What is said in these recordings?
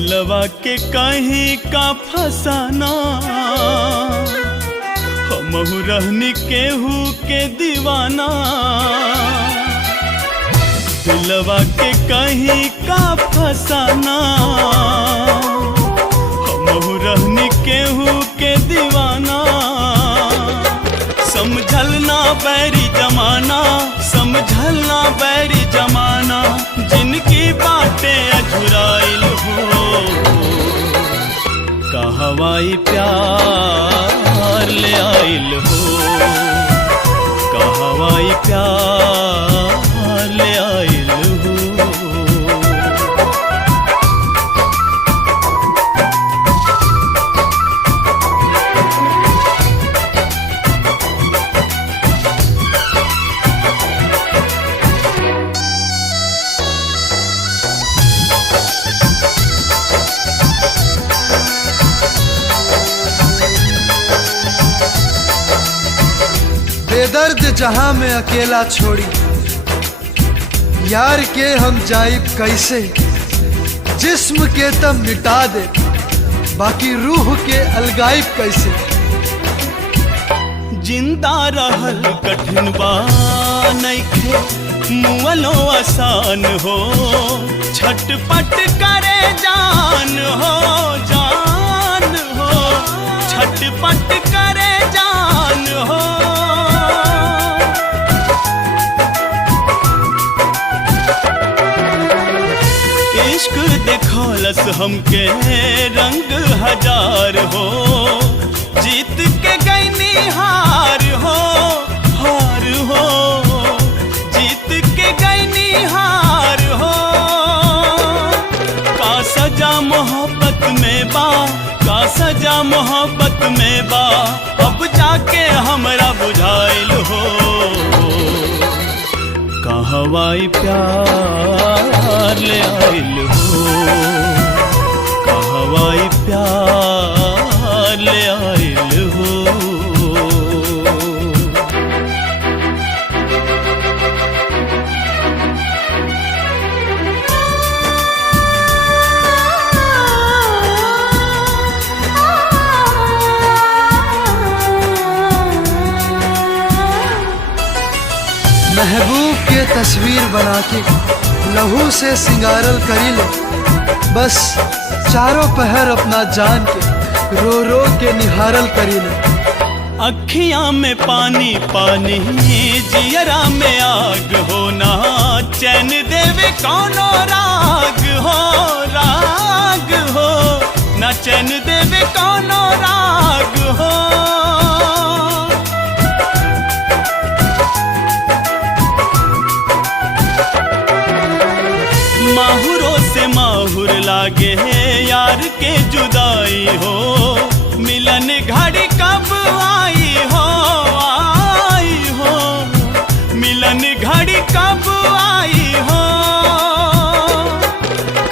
दिलवा के कहीं का फसाना, हमहु रहनी केहू के दीवाना। दिलवा के कहीं का फसाना, हमहु रहनी केहू के दीवाना। समझल ना बैरी जमाना, समझल ना बैरी जमाना, जिनकी बातें अझुराइल हो। कहवाई प्यार ले आइल हो, कहवाई प्यार ले आइल हो। बेदर्द जहां में अकेला छोड़ी, यार के हम जाइब कैसे। जिस्म के तब मिटा दे, बाकी रूह के अलगाइब कैसे। जिंदा रहल कठिन बा नइखे, मुअलो आसान हो। छटपट करे जान हो, जान हो, छटपट करे जान हो। इश्क देखौलस हमके रंग हजार हो। जीत के गईनी हार हो, हार हो, जीत के गईनी हार हो। का सजा मोहब्बत में बा, का सजा मोहब्बत में बा, अब जाके हमरा बुझाइल हो। कहवाई प्यार ले आइल हो, कहवाई प्यार ले आइल हो। महबूब के तस्वीर बना के लहू से सिंगारल करी ले। बस चारों पहर अपना जान के रो रो के निहारल करी ले। अखियां में पानी पानी, जियरा में आग होना। चैन देवे कौनो राग हो, राग हो, ना चैन देवे कौनो राग हो। माहुरों से माहुर लागे यार के जुदाई हो। मिलन घड़ी कब आई हो, आई हो, मिलन घड़ी कब आई हो।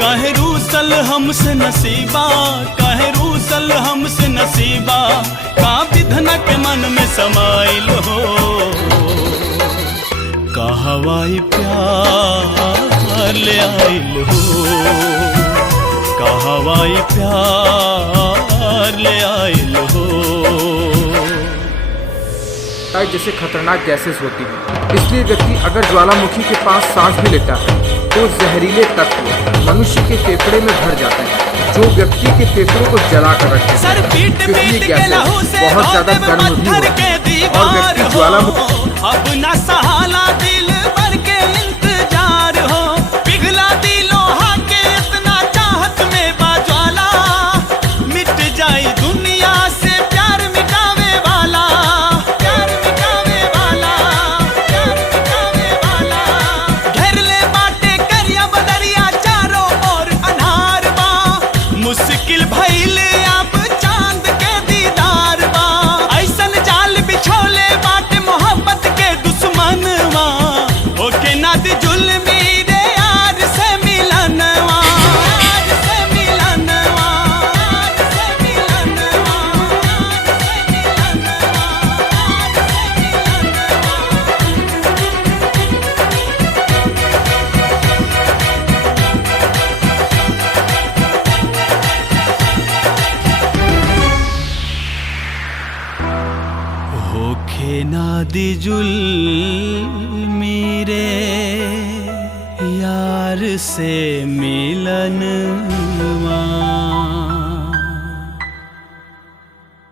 कहे रूसल हमसे नसीबा, कहे रूसल हमसे नसीबा, का विधना के मन में समाइल हो। कहवाई प्यार ले आइल हो, कहवाई प्यार ले आइल हो। जैसे खतरनाक गैसेस होती हैं, इसलिए व्यक्ति अगर ज्वालामुखी के पास सांस भी लेता है तो जहरीले तत्व मनुष्य के फेफड़े में भर जाते हैं, जो व्यक्ति के फेफड़ों को जला कर रखते हैं। क्योंकि ये गैसेस बहुत ज्यादा गर्म भी होती हैं और व्यक्ति ज्वालामुखी अब न सहाला दिल भर के इंतजार हो। पिघला दी लोहा के इतना चाहत में बाज्वाला, मिट जाई दुनिया से प्यार मिटावे वाला, प्यार मिटावे वाला, प्यार मिटावे वाला। घेर ले बाटे करिया बदरिया, चारों ओर अनहार बा। मुश्किल भइल अब चांद के दीदार बा। ऐसन जाल बिछोले बाटे मोहब्बत के दुश्मन होखे ना दी जुल्मी रे यार से मिलन